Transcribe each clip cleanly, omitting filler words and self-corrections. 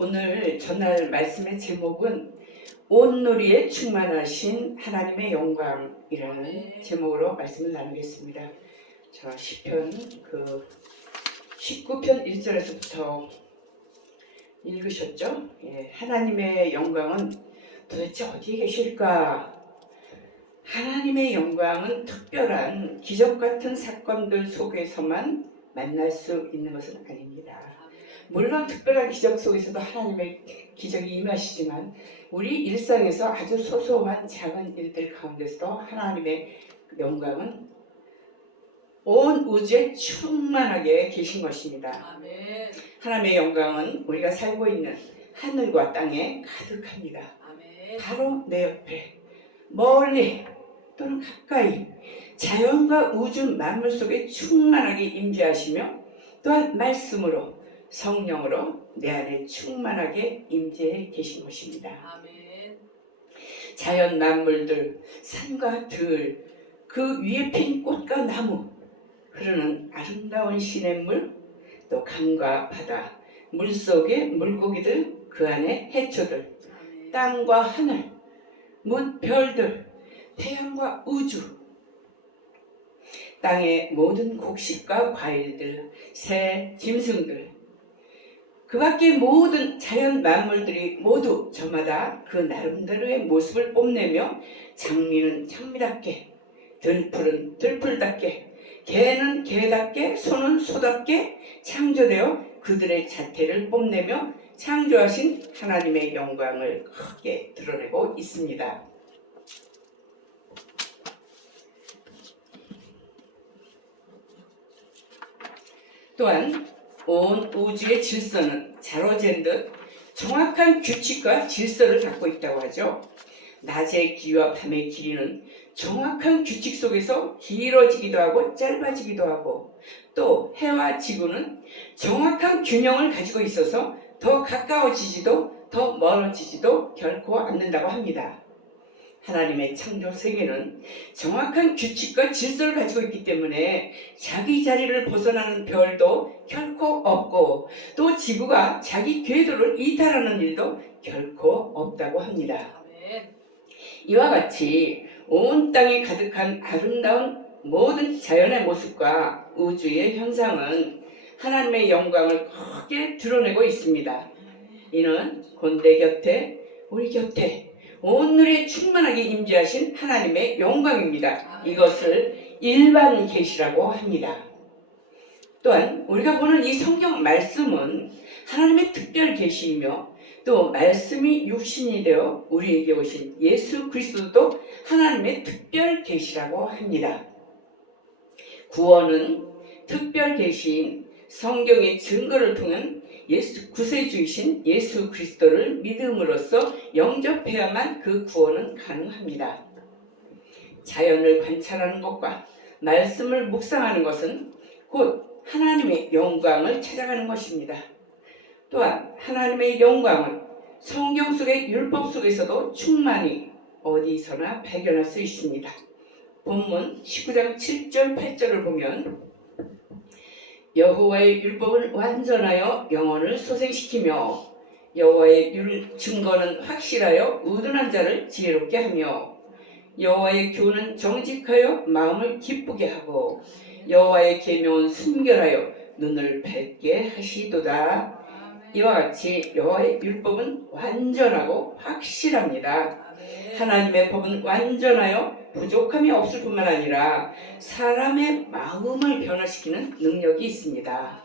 오늘 전할 말씀의 제목은 온누리에 충만하신 하나님의 영광이라는 제목으로 말씀을 나누겠습니다. 자, 시편 19편 1절에서부터 읽으셨죠? 하나님의 영광은 도대체 어디에 계실까? 하나님의 영광은 특별한 기적 같은 사건들 속에서만 만날 수 있는 것은 아닙니다. 물론 특별한 기적 속에서도 하나님의 기적이 임하시지만 우리 일상에서 아주 소소한 작은 일들 가운데서도 하나님의 영광은 온 우주에 충만하게 계신 것입니다. 아멘. 하나님의 영광은 우리가 살고 있는 하늘과 땅에 가득합니다. 아멘. 바로 내 옆에, 멀리 또는 가까이 자연과 우주 만물 속에 충만하게 임재하시며 또한 말씀으로 성령으로 내 안에 충만하게 임재해 계신 것입니다. 아멘. 자연 만물들, 산과 들, 그 위에 핀 꽃과 나무, 흐르는 아름다운 시냇물, 또 강과 바다, 물속의 물고기들, 그 안에 해초들, 아멘. 땅과 하늘, 뭇 별들, 태양과 우주, 땅의 모든 곡식과 과일들, 새, 짐승들, 그 밖의 모든 자연 만물들이 모두 저마다 그 나름대로의 모습을 뽐내며 장미는 장미답게, 들풀은 들풀답게, 개는 개답게, 소는 소답게 창조되어 그들의 자태를 뽐내며 창조하신 하나님의 영광을 크게 드러내고 있습니다. 또한 온 우주의 질서는 자로잰 듯 정확한 규칙과 질서를 갖고 있다고 하죠. 낮의 길이와 밤의 길이는 정확한 규칙 속에서 길어지기도 하고 짧아지기도 하고, 또 해와 지구는 정확한 균형을 가지고 있어서 더 가까워지지도 더 멀어지지도 결코 않는다고 합니다. 하나님의 창조 세계는 정확한 규칙과 질서를 가지고 있기 때문에 자기 자리를 벗어나는 별도 결코 없고, 또 지구가 자기 궤도를 이탈하는 일도 결코 없다고 합니다. 아멘. 이와 같이 온 땅에 가득한 아름다운 모든 자연의 모습과 우주의 현상은 하나님의 영광을 크게 드러내고 있습니다. 이는 곧 내 곁에, 우리 곁에 온누리에 충만하게 임재하신 하나님의 영광입니다. 이것을 일반 계시라고 합니다. 또한 우리가 보는 이 성경 말씀은 하나님의 특별 계시이며, 또 말씀이 육신이 되어 우리에게 오신 예수 그리스도도 하나님의 특별 계시라고 합니다. 구원은 특별 계시인 성경의 증거를 통한 구세주이신 예수 그리스도를 믿음으로써 영접해야만 그 구원은 가능합니다. 자연을 관찰하는 것과 말씀을 묵상하는 것은 곧 하나님의 영광을 찾아가는 것입니다. 또한 하나님의 영광은 성경 속의 율법 속에서도 충만히 어디서나 발견할 수 있습니다. 본문 19장 7절 8절을 보면, 여호와의 율법은 완전하여 영혼을 소생시키며 여호와의 증거는 확실하여 우둔한 자를 지혜롭게 하며 여호와의 교훈은 정직하여 마음을 기쁘게 하고 여호와의 계명은 순결하여 눈을 밝게 하시도다. 이와 같이 여호와의 율법은 완전하고 확실합니다. 하나님의 법은 완전하여 부족함이 없을 뿐만 아니라 사람의 마음을 변화시키는 능력이 있습니다.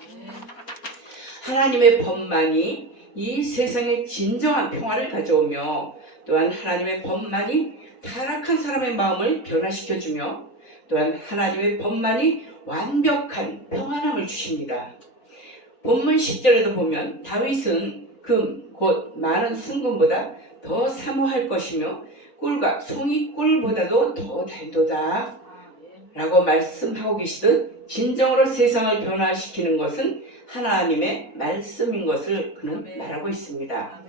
하나님의 법만이 이 세상에 진정한 평화를 가져오며, 또한 하나님의 법만이 타락한 사람의 마음을 변화시켜주며, 또한 하나님의 법만이 완벽한 평안함을 주십니다. 본문 10절에도 보면 다윗은 금, 곧 많은 순금보다 더 사모할 것이며 꿀과 송이 꿀보다도 더 달도다 라고 말씀하고 계시듯, 진정으로 세상을 변화시키는 것은 하나님의 말씀인 것을 그는 말하고 있습니다.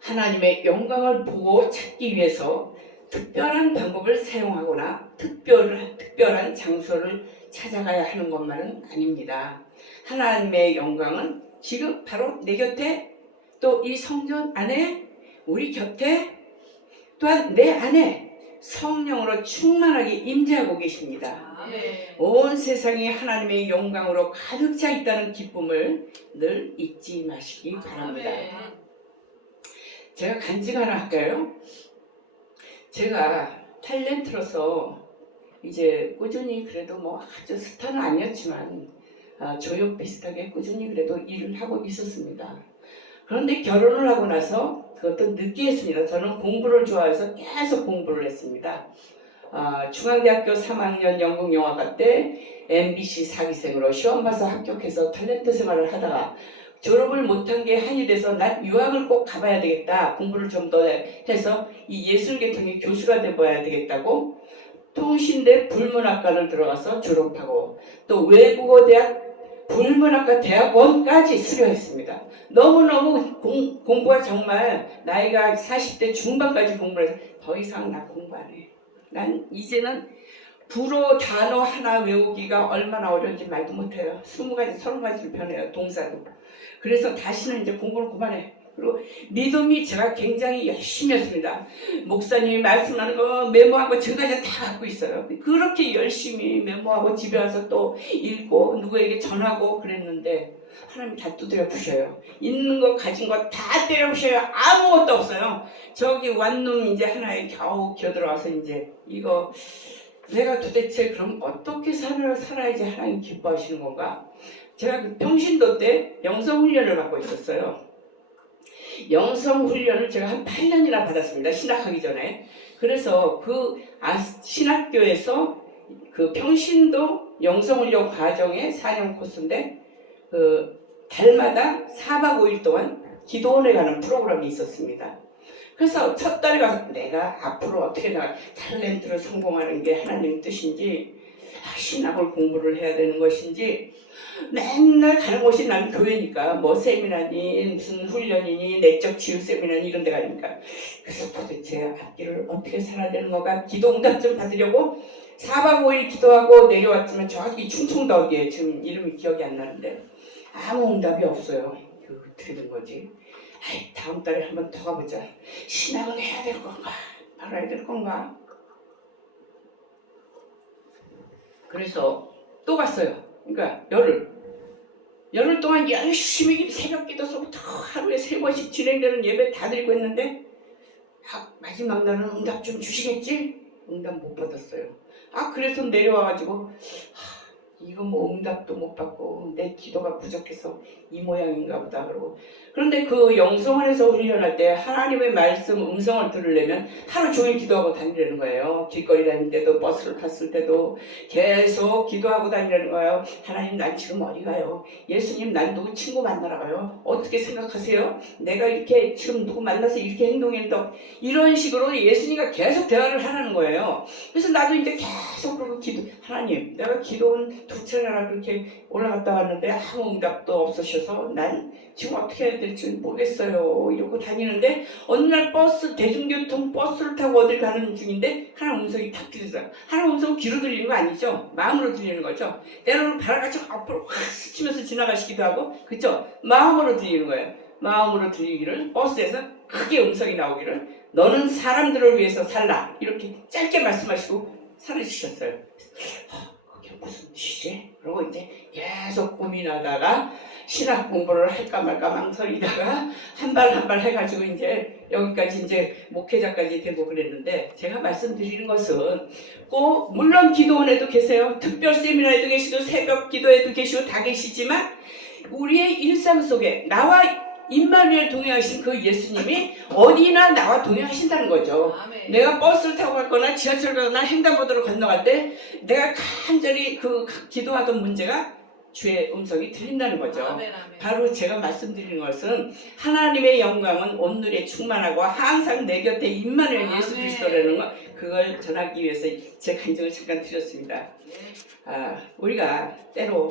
하나님의 영광을 보고 찾기 위해서 특별한 방법을 사용하거나 특별한 장소를 찾아가야 하는 것만은 아닙니다. 하나님의 영광은 지금 바로 내 곁에, 또 이 성전 안에, 우리 곁에, 또한 내 안에 성령으로 충만하게 임재하고 계십니다. 온 세상이 하나님의 영광으로 가득 차 있다는 기쁨을 늘 잊지 마시기 바랍니다. 제가 간증 하나 할까요? 제가 탤런트로서 이제 꾸준히 그래도 뭐 아주 스타는 아니었지만 조역 비슷하게 꾸준히 그래도 일을 하고 있었습니다. 그런데 결혼을 하고 나서 그것도 늦게 했습니다. 저는 공부를 좋아해서 계속 공부를 했습니다. 중앙대학교 3학년 영국영화과 때 MBC 사기생으로 시험 봐서 합격해서 탤런트 생활을 하다가 졸업을 못한 게 한이 돼서 난 유학을 꼭 가봐야 되겠다. 공부를 좀 더 해서 이 예술계통의 교수가 돼봐야 되겠다고 통신대 불문학과를 들어가서 졸업하고 또 외국어대학 불문학과 대학원까지 수료했습니다. 너무너무 공부가 정말 나이가 40대 중반까지 공부를 해서 더 이상 나 공부 안 해. 난 이제는 불어 단어 하나 외우기가 얼마나 어려운지 말도 못해요. 20가지, 30가지를 변해요. 동사도. 그래서 다시는 이제 공부를 그만해. 그리고 믿음이 제가 굉장히 열심히 했습니다. 목사님이 말씀하는 거 메모하고 지금까지 다 갖고 있어요. 그렇게 열심히 메모하고 집에 와서 또 읽고 누구에게 전하고 그랬는데 하나님 다 두드려 부셔요. 있는 거 가진 거 다 때려 부셔요. 아무것도 없어요. 저기 완놈 이제 하나에 겨우 기어들어와서 이제 이거 내가 도대체 그럼 어떻게 살아야지 하나님 기뻐하시는 건가? 제가 그 평신도 때 영성훈련을 받고 있었어요. 영성훈련을 제가 한 8년이나 받았습니다. 신학하기 전에. 그래서 그 신학교에서 그 평신도 영성훈련 과정의 4년 코스인데 그 달마다 4박 5일 동안 기도원에 가는 프로그램이 있었습니다. 그래서 첫 달에 가서 내가 앞으로 어떻게 탤런트를 성공하는 게 하나님 뜻인지 신학을 공부를 해야 되는 것인지 맨날 가는 곳이 난 교회니까 뭐 세미나니 무슨 훈련이니 내적 치유 세미나니 이런 데 가니까 그래서 도대체 앞길을 어떻게 살아야 되는 건가 기도 응답 좀 받으려고 4박 5일 기도하고 내려왔지만 정확히 충청도 어디에 지금 이름이 기억이 안 나는데 아무 응답이 없어요. 어떻게 된 거지? 아이, 다음 달에 한번 더 가보자. 신학을 해야 될 건가 말아야 될 건가. 그래서 또 갔어요. 그러니까 열흘 동안 열심히 새벽 기도서부터 하루에 3번씩 진행되는 예배 다 드리고 했는데 마지막 날은 응답 좀 주시겠지? 응답 못 받았어요. 그래서 내려와가지고 이거 뭐 응답도 못 받고 내 기도가 부족해서 이 모양인가 보다 그러고. 그런데 그 영성원에서 훈련할 때 하나님의 말씀 음성을 들으려면 하루 종일 기도하고 다니려는 거예요. 길거리 다닐 때도 버스를 탔을 때도 계속 기도하고 다니려는 거예요. 하나님 난 지금 어디 가요? 예수님 난 누구 친구 만나러 가요? 어떻게 생각하세요? 내가 이렇게 지금 누구 만나서 이렇게 행동했다 이런 식으로 예수님과 계속 대화를 하라는 거예요. 그래서 나도 이제 계속 그러고 하나님 내가 기도는 2차례나 그렇게 올라갔다 왔는데 아무 응답도 없으셔서 난 지금 어떻게 해야 될지 모르겠어요 이러고 다니는데 어느 날 대중교통 버스를 타고 어딜 가는 중인데 하나님 음성이 탁 들리더라고요. 하나님 음성은 귀로 들리는 거 아니죠? 마음으로 들리는 거죠. 때로는 발같이 앞으로 확 스치면서 지나가시기도 하고 그쵸? 마음으로 들리는 거예요. 마음으로 들리기를 버스에서 크게 음성이 나오기를 너는 사람들을 위해서 살라 이렇게 짧게 말씀하시고 사라지셨어요. 그게 무슨 뜻이지? 그러고 이제 계속 고민하다가 신학 공부를 할까 말까 망설이다가 한 발 한 발 해가지고 이제 여기까지 이제 목회자까지 되고 그랬는데 제가 말씀드리는 것은 꼭 물론 기도원에도 계세요. 특별 세미나에도 계시고 새벽 기도에도 계시고 다 계시지만 우리의 일상 속에 나와 임마누엘 동행하신 그 예수님이 어디나 나와 동행하신다는 거죠. 아멘. 내가 버스를 타고 갔거나 지하철을 가거나 횡단보도를 건너갈 때 내가 간절히 그 기도하던 문제가 주의 음성이 들린다는 거죠. 아멘, 아멘. 바로 제가 말씀드리는 것은 하나님의 영광은 온누리에 충만하고 항상 내 곁에 임마누엘 예수 그리스도라는 것 그걸 전하기 위해서 제 간증을 잠깐 드렸습니다. 우리가 때로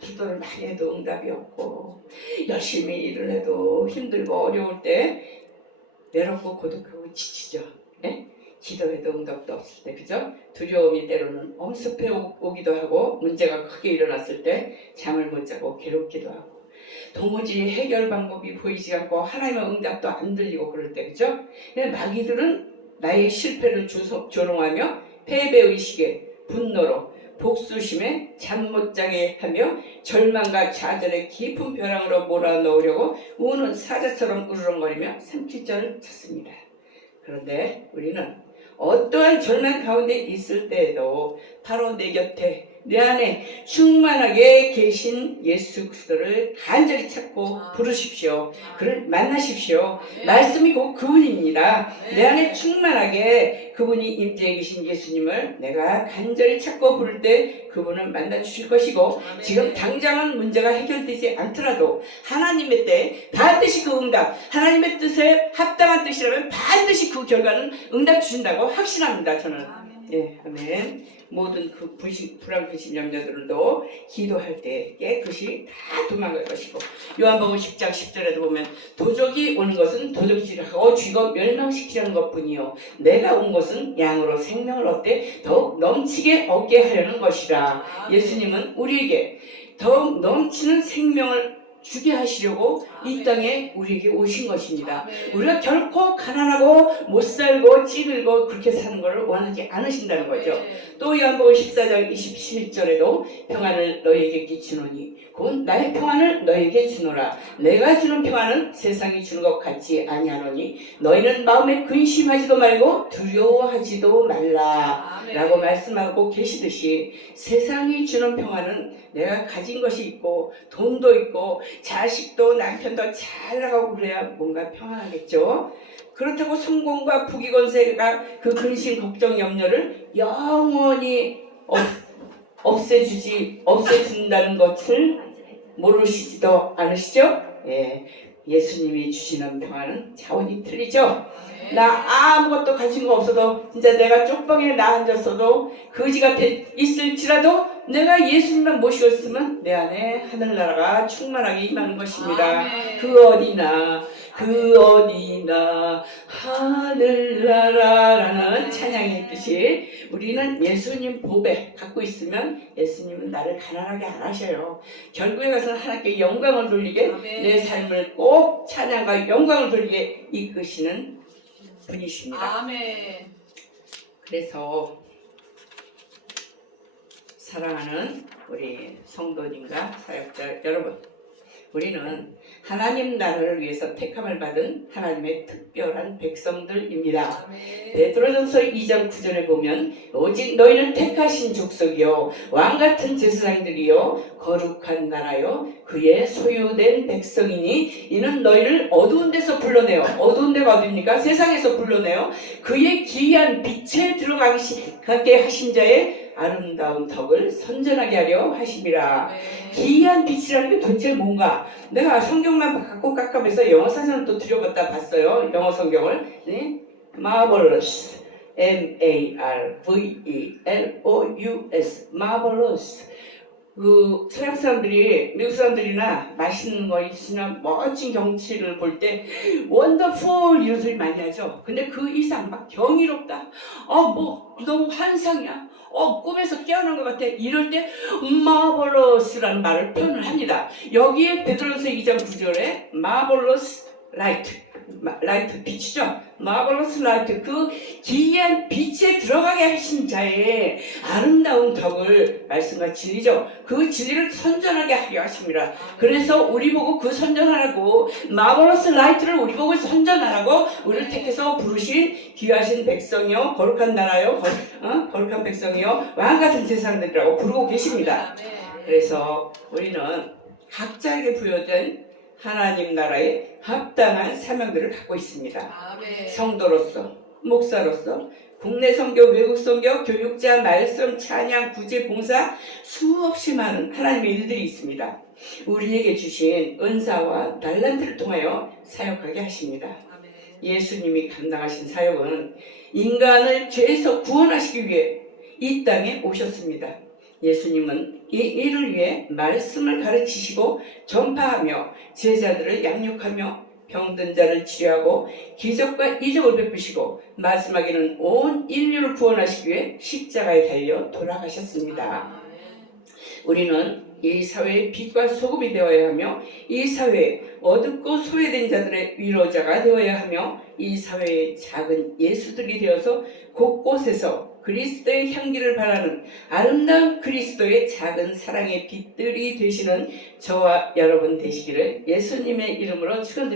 기도를 많이 해도 응답이 없고 열심히 일을 해도 힘들고 어려울 때 외롭고 고독하고 지치죠. 네? 기도해도 응답도 없을 때 그죠? 두려움이 때로는 엄습해 오기도 하고 문제가 크게 일어났을 때 잠을 못 자고 괴롭기도 하고 도무지 해결 방법이 보이지 않고 하나님의 응답도 안 들리고 그럴 때, 그죠? 마귀들은 나의 실패를 조롱하며 패배의식에 분노로 복수심에 잠 못 자게 하며 절망과 좌절의 깊은 벼랑으로 몰아넣으려고 우는 사자처럼 우르렁거리며 삼킬자를 찾습니다. 그런데 우리는 어떠한 절망 가운데 있을 때에도 바로 내 곁에 내 안에 충만하게 계신 예수 그리스도를 간절히 찾고 부르십시오. 그를 만나십시오. 말씀이 곧 그분입니다. 내 안에 충만하게 그분이 임재해 계신 예수님을 내가 간절히 찾고 부를 때 그분은 만나주실 것이고, 지금 당장은 문제가 해결되지 않더라도 하나님의 때에 반드시 그 응답, 하나님의 뜻에 합당한 뜻이라면 반드시 그 결과는 응답 주신다고 확신합니다. 저는. 예, 아멘. 모든 그 불안불신 염려들도 기도할 때 깨끗이 다 도망갈 것이고, 요한복음 10장 10절에도 보면 도적이 오는 것은 도적질하고 죽이고 멸망시키려는 것뿐이요 내가 온 것은 양으로 생명을 얻되 더욱 넘치게 얻게 하려는 것이라. 예수님은 우리에게 더욱 넘치는 생명을 주게 하시려고 이 땅에 우리에게 오신 것입니다. 우리가 결코 가난하고 못 살고 찌들고 그렇게 사는 것을 원하지 않으신다는 거죠. 또 요한복음 14장 27절에도 평안을 너희에게 끼치노니 곧 나의 평안을 너희에게 주노라. 내가 주는 평안은 세상이 주는 것 같지 아니하노니 너희는 마음에 근심하지도 말고 두려워하지도 말라 라고 말씀하고 계시듯이, 세상이 주는 평안은 내가 가진 것이 있고 돈도 있고 자식도 남편도 잘 나가고 그래야 뭔가 평안하겠죠. 그렇다고 성공과 부귀권세가 그 근심 걱정 염려를 영원히 없애준다는 것을 모르시지도 않으시죠? 예, 예수님이 주시는 평안은 차원이 틀리죠. 나 아무것도 가진 거 없어도, 진짜 내가 쪽방에 나 앉았어도 거지가 있을지라도 내가 예수님만 모시고 있으면 내 안에 하늘나라가 충만하게 임하는 것입니다. 그 어디나 하늘나라라는 찬양이 있듯이 우리는 예수님 보배 갖고 있으면 예수님은 나를 가난하게 안 하셔요. 결국에 가서는 하나님께 영광을 돌리게, 내 삶을 꼭 찬양과 영광을 돌리게 이끄시는 분이십니다. 아멘. 그래서 사랑하는 우리 성도님과 사역자 여러분, 우리는 하나님 나라를 위해서 택함을 받은 하나님의 특별한 백성들입니다. 베드로전서 2장 9절에 보면 오직 너희는 택하신 족속이요 왕같은 제사장들이요 거룩한 나라요 그의 소유된 백성이니 이는 너희를 어두운 데서 불러내요. 어두운 데가 어디입니까? 세상에서 불러내요. 그의 기이한 빛에 들어가게 하신 자의 아름다운 덕을 선전하게 하려 하심이라. 기이한 빛이라는 게 도대체 뭔가? 내가 성경만 갖고 깜깜해서 영어 사전을 또 들여봤다 봤어요. 영어 성경을. 네? Marvelous, M-A-R-V-E-L-O-U-S, Marvelous. 그 서양 사람들이, 미국 사람들이나 맛있는 거 있으나 멋진 경치를 볼 때 원더풀 이런 소리 많이 하죠. 근데 그 이상 막 경이롭다, 뭐 너무 환상이야, 꿈에서 깨어난 것 같아, 이럴 때 marvelous라는 말을 표현을 합니다. 여기에 베드로전서 2장 9절에 marvelous light, 라이트 빛이죠. 마블러스 라이트, 그 기이한 빛에 들어가게 하신 자의 아름다운 덕을, 말씀과 진리죠. 그 진리를 선전하게 하려 하십니다. 그래서 우리 보고 그 선전하라고, 마블러스 라이트를 우리 보고 선전하라고 우리를 택해서 부르신 귀하신 백성이요 거룩한 나라요 거룩한 백성이요 왕같은 제사장들이라고 부르고 계십니다. 그래서 우리는 각자에게 부여된 하나님 나라의 합당한 사명들을 갖고 있습니다. 성도로서, 목사로서, 국내 선교, 외국 선교, 교육자, 말씀, 찬양, 구제, 봉사, 수없이 많은 하나님의 일들이 있습니다. 우리에게 주신 은사와 달란트를 통하여 사역하게 하십니다. 예수님이 감당하신 사역은 인간을 죄에서 구원하시기 위해 이 땅에 오셨습니다. 예수님은 이 일을 위해 말씀을 가르치시고 전파하며 제자들을 양육하며 병든 자를 치료하고 기적과 이적을 베푸시고 마지막에는 온 인류를 구원하시기 위해 십자가에 달려 돌아가셨습니다. 우리는 이 사회의 빛과 소금이 되어야 하며 이 사회에 어둡고 소외된 자들의 위로자가 되어야 하며 이 사회의 작은 예수들이 되어서 곳곳에서 그리스도의 향기를 바라는 아름다운 그리스도의 작은 사랑의 빛들이 되시는 저와 여러분 되시기를 예수님의 이름으로 축원드립니다.